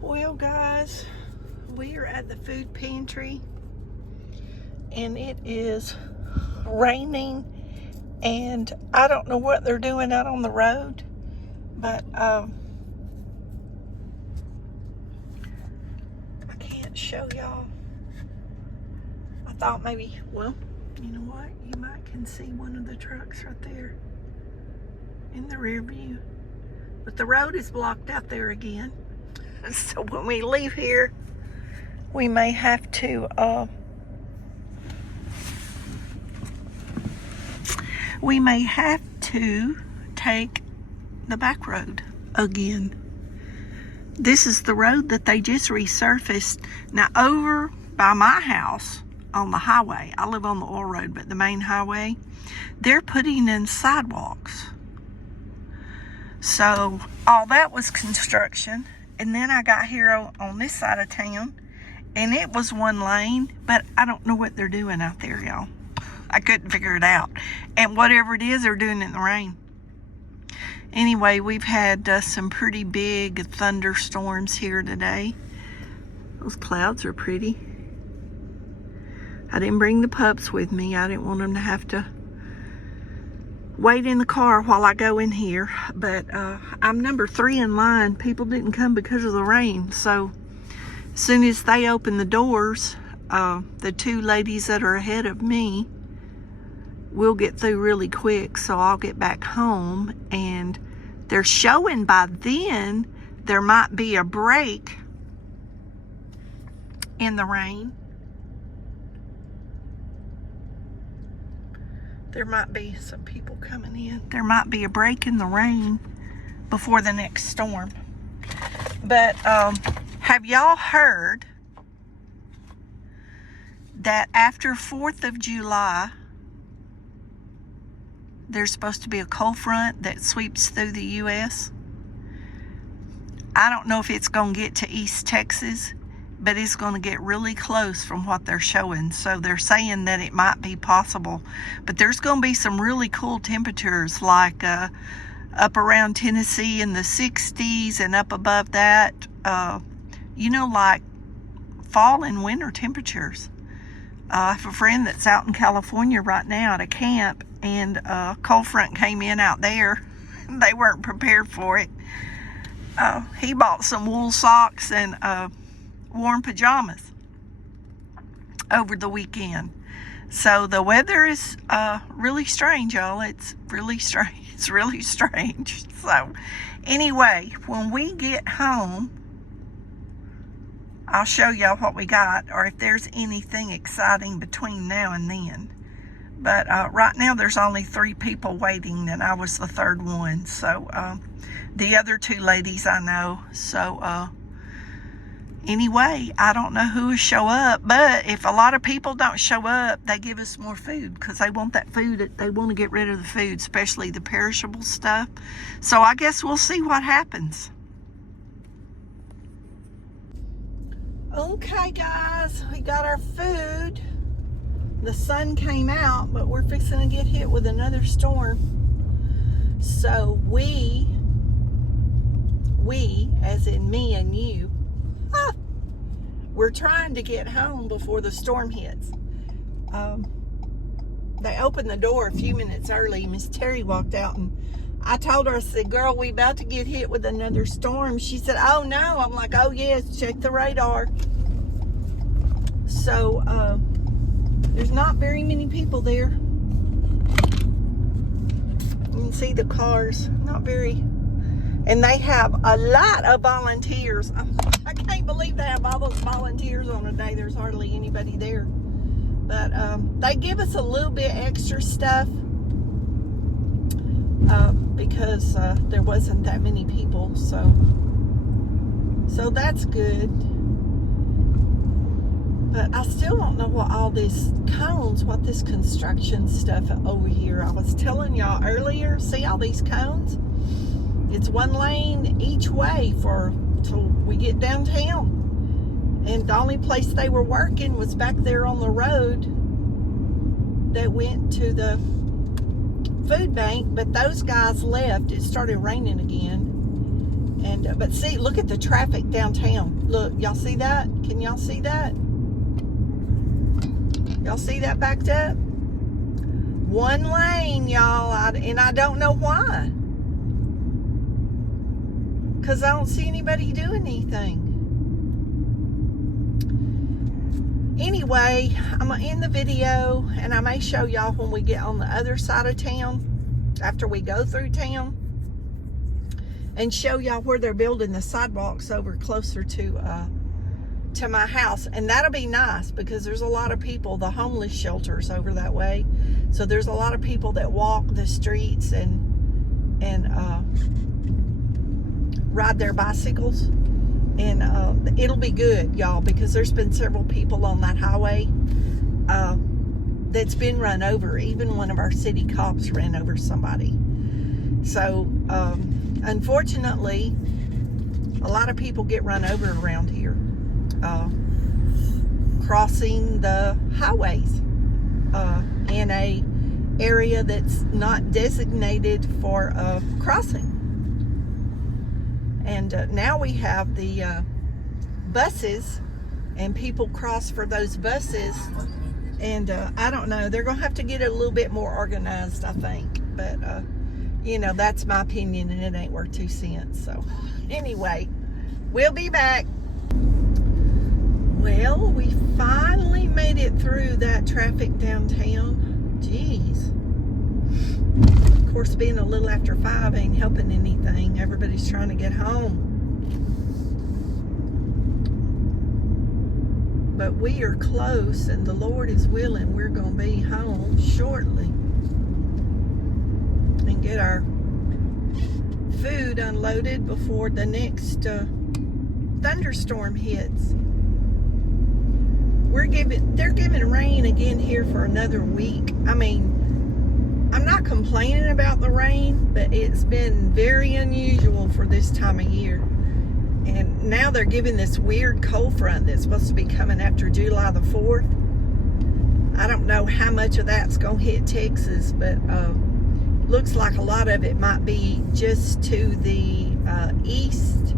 Well, guys, we are at the food pantry and it is raining, and I don't know what they're doing out on the road, but I can't show y'all. I thought maybe, well, you know what? You might can see one of the trucks right there in the rear view, but the road is blocked out there again. So when we leave here, we may have to take the back road again. This is the road that they just resurfaced. Now over by my house on the highway, I live on the oil road, but the main highway, they're putting in sidewalks. So all that was construction. And then I got here on this side of town, and it was one lane, but I don't know what they're doing out there, y'all. I couldn't figure it out. And whatever it is, they're doing it in the rain. Anyway, we've had some pretty big thunderstorms here today. Those clouds are pretty. I didn't bring the pups with me. I didn't want them to have to wait in the car while I go in here, but I'm number 3 in line. People didn't come because of the rain, so as soon as they open the doors, the 2 ladies that are ahead of me will get through really quick, so I'll get back home. And they're showing by then there might be a break in the rain. There might be some people coming in. There might be a break in the rain before the next storm. But have y'all heard that after 4th of July, there's supposed to be a cold front that sweeps through the U.S.? I don't know if it's going to get to East Texas, but it's going to get really close from what they're showing. So they're saying that it might be possible. But there's going to be some really cool temperatures, like up around Tennessee in the 60s, and up above that, like fall and winter temperatures. I have a friend that's out in California right now at a camp, and a cold front came in out there. They weren't prepared for it. He bought some wool socks and warm pajamas over the weekend. So the weather is really strange, y'all. It's really strange. It's really strange. So anyway, when we get home, I'll show y'all what we got, or if there's anything exciting between now and then. But right now there's only 3 people waiting, and I was the 3rd one. So the other 2 ladies I know. So anyway, I don't know who will show up, but if a lot of people don't show up, they give us more food because they want that food. They want to get rid of the food, especially the perishable stuff. So I guess we'll see what happens. Okay, guys, we got our food. The sun came out, but we're fixing to get hit with another storm. So we, as in me and you, we're trying to get home before the storm hits. They opened the door a few minutes early. Miss Terry walked out, and I told her, I said, girl, we about to get hit with another storm. She said, oh no. I'm like, oh yes, check the radar. So there's not very many people there. You can see the cars, not very. And they have a lot of volunteers. I can't believe they have all those volunteers on a day. There's hardly anybody there. But they give us a little bit extra stuff because there wasn't that many people. So that's good. But I still don't know what all these cones, what this construction stuff over here. I was telling y'all earlier, see all these cones? It's 1 lane each way till we get downtown. And the only place they were working was back there on the road that went to the food bank, but those guys left. It started raining again. And And but see, look at the traffic downtown. Look, y'all see that? Can y'all see that? Y'all see that backed up? One lane, y'all, and I don't know why. Because I don't see anybody doing anything. Anyway, I'm going to end the video, and I may show y'all when we get on the other side of town, after we go through town, and show y'all where they're building the sidewalks over closer to my house. And that'll be nice, because there's a lot of people, the homeless shelters over that way. So there's a lot of people that walk the streets and ride their bicycles. And it'll be good, y'all, because there's been several people on that highway that's been run over. Even one of our city cops ran over somebody. So unfortunately, a lot of people get run over around here crossing the highways in a area that's not designated for crossing. And now we have the buses, and people cross for those buses. And I don't know, they're gonna have to get it a little bit more organized, I think. But you know, that's my opinion, and it ain't worth 2 cents. So anyway, we'll be back. Well, we finally made it through that traffic downtown. Jeez. Of course, being a little after 5 ain't helping anything. Everybody's trying to get home. But we are close, and the Lord is willing. We're going to be home shortly and get our food unloaded before the next thunderstorm hits. They're giving rain again here for another week. I mean, I'm not complaining about the rain, but it's been very unusual for this time of year. And now they're giving this weird cold front that's supposed to be coming after July the 4th. I don't know how much of that's going to hit Texas, but looks like a lot of it might be just to the east,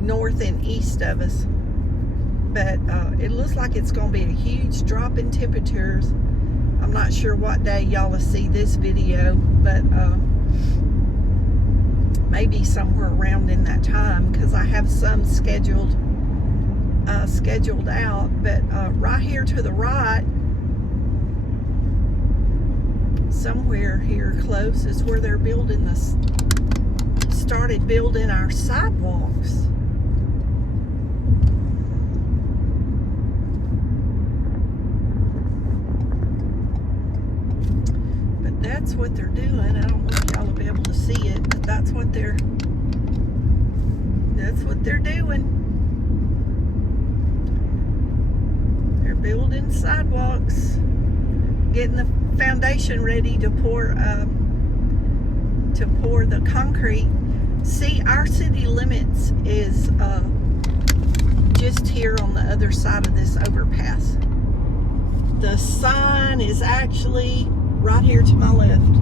north and east of us. But it looks like it's going to be a huge drop in temperatures. I'm not sure what day y'all will see this video, but maybe somewhere around in that time, because I have some scheduled out. But right here to the right, somewhere here close, is where they're building started building our sidewalks. That's what they're doing. I don't know if y'all will be able to see it, but that's what they're doing. They're building sidewalks, getting the foundation ready to pour the concrete. See, our city limits is just here on the other side of this overpass. The sign is actually right here to my left.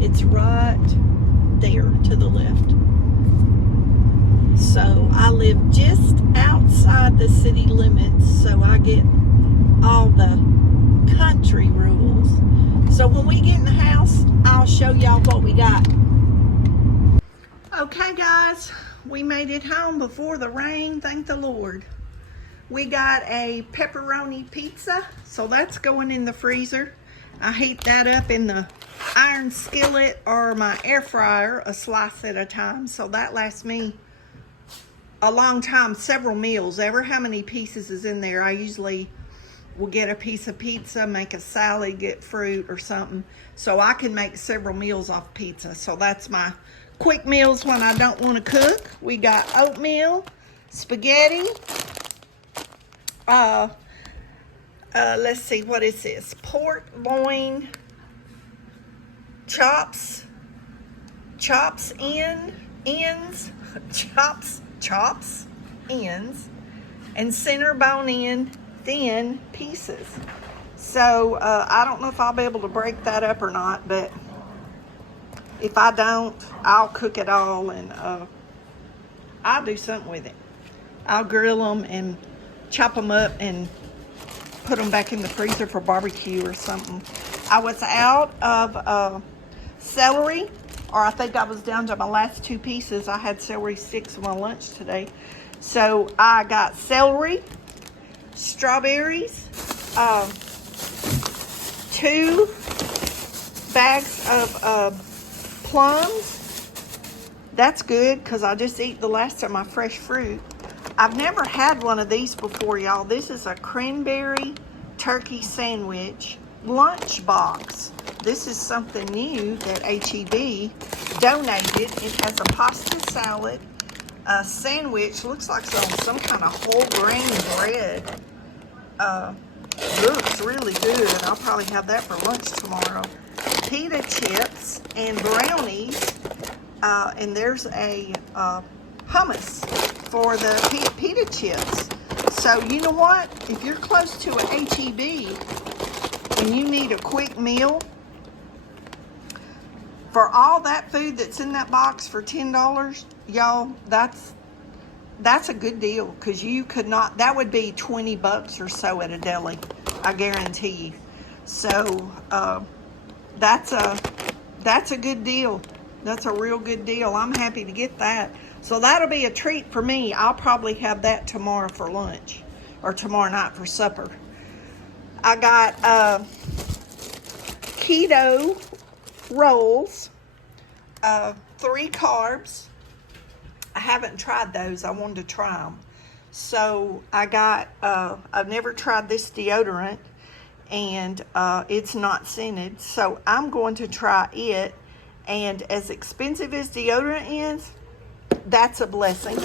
It's right there to the left. So I live just outside the city limits, so I get all the country rules. So when we get in the house, I'll show y'all what we got. Okay guys, we made it home before the rain, thank the Lord. We got a pepperoni pizza, so that's going in the freezer. I heat that up in the iron skillet or my air fryer a slice at a time, so that lasts me a long time, several meals. Ever how many pieces is in there, I usually will get a piece of pizza, make a salad, get fruit or something, so I can make several meals off pizza. So that's my quick meals when I don't want to cook. We got oatmeal, spaghetti, let's see, what is this? Pork loin, chops ends, and center bone in thin pieces. So I don't know if I'll be able to break that up or not, but If I don't, I'll cook it all and I'll do something with it. I'll grill them and chop them up and put them back in the freezer for barbecue or something. I was out of celery, or I think I was down to my last 2 pieces. I had celery sticks for my lunch today. So I got celery, strawberries, 2 bags of plums. That's good because I just eat the last of my fresh fruit. I've never had one of these before, y'all. This is a cranberry turkey sandwich lunch box. This is something new that HEB donated. It has a pasta salad, a sandwich, looks like some kind of whole grain bread. Looks really good. I'll probably have that for lunch tomorrow. Pita chips and brownies, and there's a hummus for the pita chips. So you know what? If you're close to an HEB and you need a quick meal, for all that food that's in that box for $10, y'all, that's a good deal, because you could not, that would be 20 bucks or so at a deli, I guarantee you. So that's a good deal. That's a real good deal. I'm happy to get that. So that'll be a treat for me. I'll probably have that tomorrow for lunch, or tomorrow night for supper. I got keto rolls, 3 carbs. I haven't tried those. I wanted to try them. So I got, I've never tried this deodorant, and it's not scented. So I'm going to try it. And as expensive as deodorant is, that's a blessing.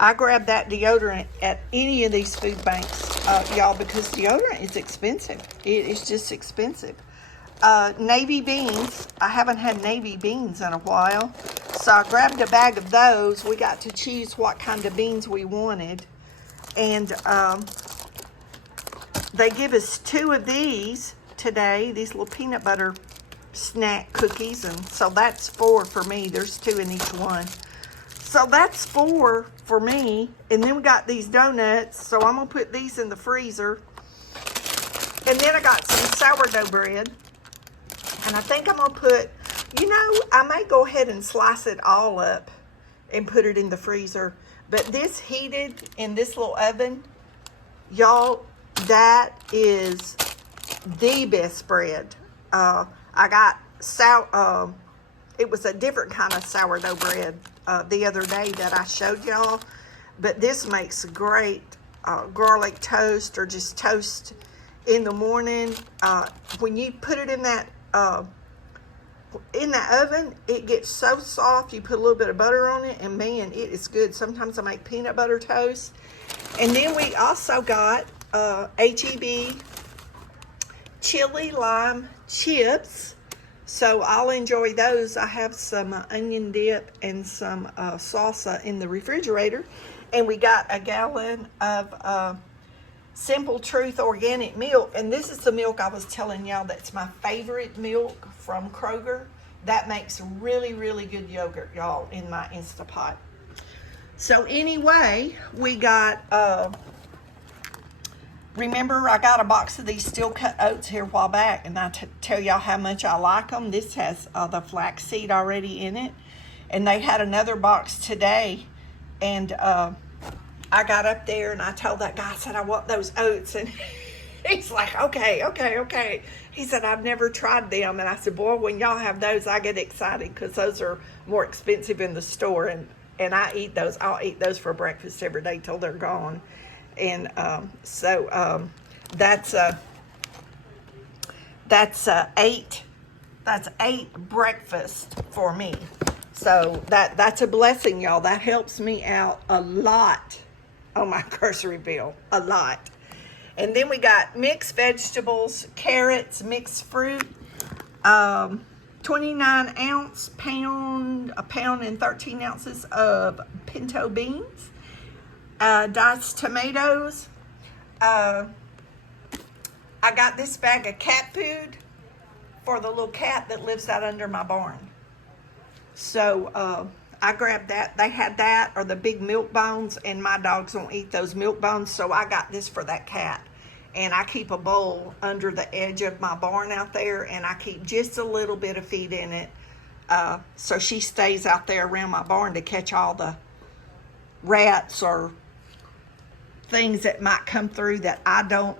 I grabbed that deodorant at any of these food banks, y'all, because deodorant is expensive. It is just expensive. Navy beans. I haven't had navy beans in a while. So I grabbed a bag of those. We got to choose what kind of beans we wanted. And they give us 2 of these today, these little peanut butter snack cookies. And so that's 4 for me. There's 2 in each one. So that's 4 for me. And then we got these donuts. So I'm going to put these in the freezer. And then I got some sourdough bread. And I think I'm going to put, you know, I may go ahead and slice it all up and put it in the freezer. But this heated in this little oven, y'all, that is the best bread. I got it was a different kind of sourdough bread the other day that I showed y'all. But this makes great garlic toast, or just toast in the morning. When you put it in that oven, it gets so soft. You put a little bit of butter on it, and man, it is good. Sometimes I make peanut butter toast. And then we also got HEB chili lime chips. So I'll enjoy those. I have some onion dip and some salsa in the refrigerator. And we got a gallon of Simple Truth organic milk. And this is the milk I was telling y'all that's my favorite milk from Kroger. That makes really, really good yogurt, y'all, in my Instapot. So anyway, we got, remember I got a box of these steel cut oats here a while back, and I tell y'all how much I like them. This has the flaxseed already in it. And they had another box today, and I got up there and I told that guy, I said, I want those oats. And he's like, okay. He said, I've never tried them. And I said, boy, when y'all have those, I get excited, because those are more expensive in the store. And I eat those. I'll eat those for breakfast every day till they're gone. And that's 8 breakfast for me. So that's a blessing, y'all. That helps me out a lot on my grocery bill, a lot. And then we got mixed vegetables, carrots, mixed fruit, 29 ounce pound, a pound and 13 ounces of pinto beans, diced tomatoes. I got this bag of cat food for the little cat that lives out under my barn. So I grabbed that. They had that or the big milk bones, and my dogs don't eat those milk bones, so I got this for that cat. And I keep a bowl under the edge of my barn out there, and I keep just a little bit of feed in it, so she stays out there around my barn to catch all the rats or things that might come through that I don't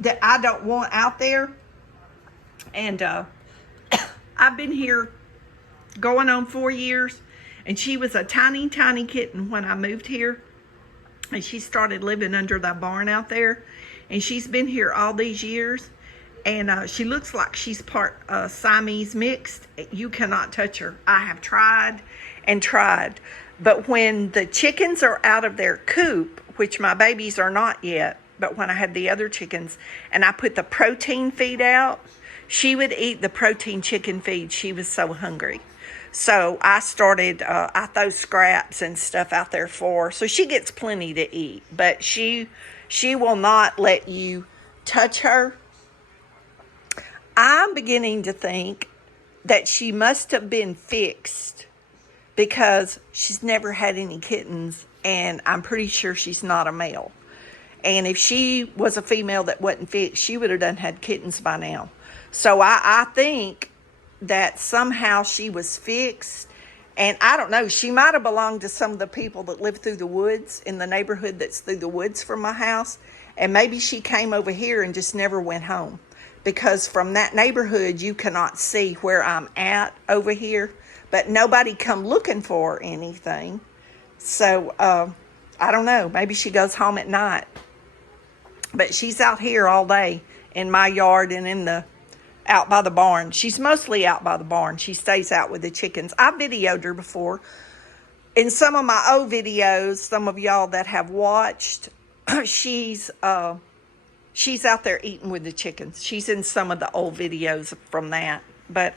that I don't want out there. And I've been here going on 4 years, and she was a tiny kitten when I moved here, and she started living under the barn out there, and she's been here all these years, and she looks like she's part Siamese mixed. You cannot touch her. I have tried and tried, but when the chickens are out of their coop, which my babies are not yet, but when I had the other chickens and I put the protein feed out, she would eat the protein chicken feed. She was so hungry. So I started, I throw scraps and stuff out there for her. So she gets plenty to eat, but she will not let you touch her. I'm beginning to think that she must have been fixed because she's never had any kittens, and I'm pretty sure she's not a male. And if she was a female that wasn't fixed, she would have done had kittens by now. So I think that somehow she was fixed, and I don't know, she might have belonged to some of the people that live through the woods in the neighborhood that's through the woods from my house, and maybe she came over here and just never went home, because from that neighborhood you cannot see where I'm at over here, but nobody come looking for anything. So I don't know, maybe she goes home at night, but she's out here all day in my yard and out by the barn. She's mostly out by the barn. She stays out with the chickens. I videoed her before. In some of my old videos, some of y'all that have watched, she's out there eating with the chickens. She's in some of the old videos from that. But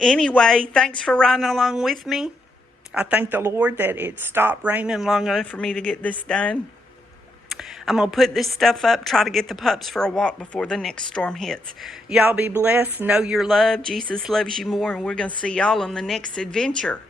anyway, thanks for riding along with me. I thank the Lord that it stopped raining long enough for me to get this done. I'm going to put this stuff up, try to get the pups for a walk before the next storm hits. Y'all be blessed. Know you're loved. Jesus loves you more, and we're going to see y'all on the next adventure.